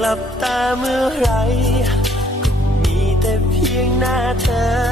หลับตาเมื่อไรก็มีแต่เพียงหน้าเธอ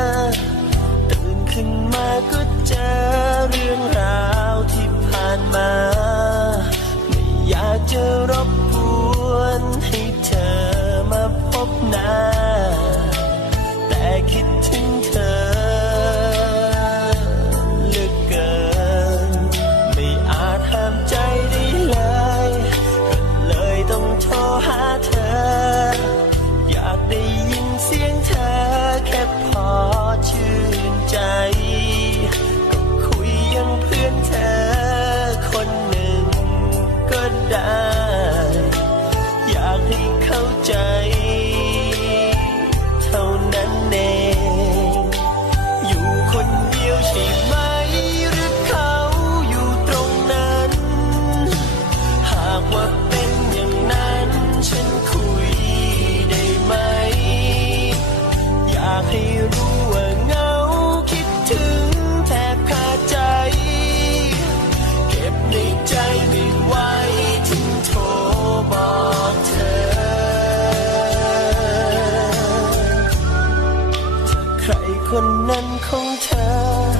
คนนั้นของเธอ